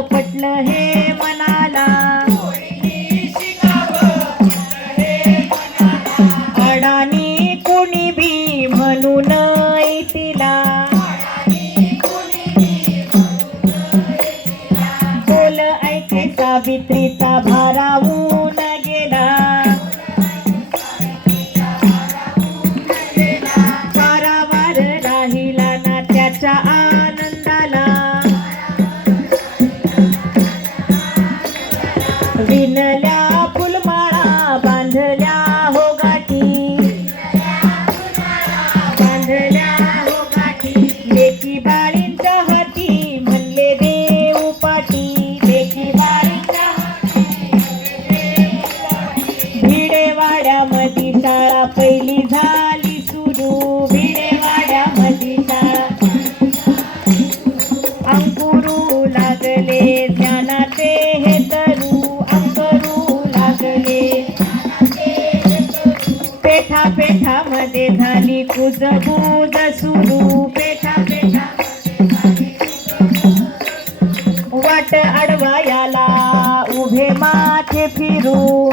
पटलं हे मनाला, अडाणी कुणी भी म्हणून तिला, बोल ऐके सावित्रीचा भारावून गेला, पारावार राहिला ना त्याच्या आनंदाला, विणल्या फुलमाळा बांधल्या हो गाठी, बांधल्या हो गाठी, लेकी बाळींच्या हाती म्हणले देव पाठी, लेकी बाळींच्या भिडेवाड्यामध्ये शाळा पहिली झाली सुरू, भिडेवाड्यामध्ये शाळा, अंकुरू लागले ज्ञानाचे हे तरू, अंकुरू लागले, पेठा पेठामध्ये झाली कुजबूज सुरू, पेठा पेठा वाट अडवायाला उभे माथे फिरू,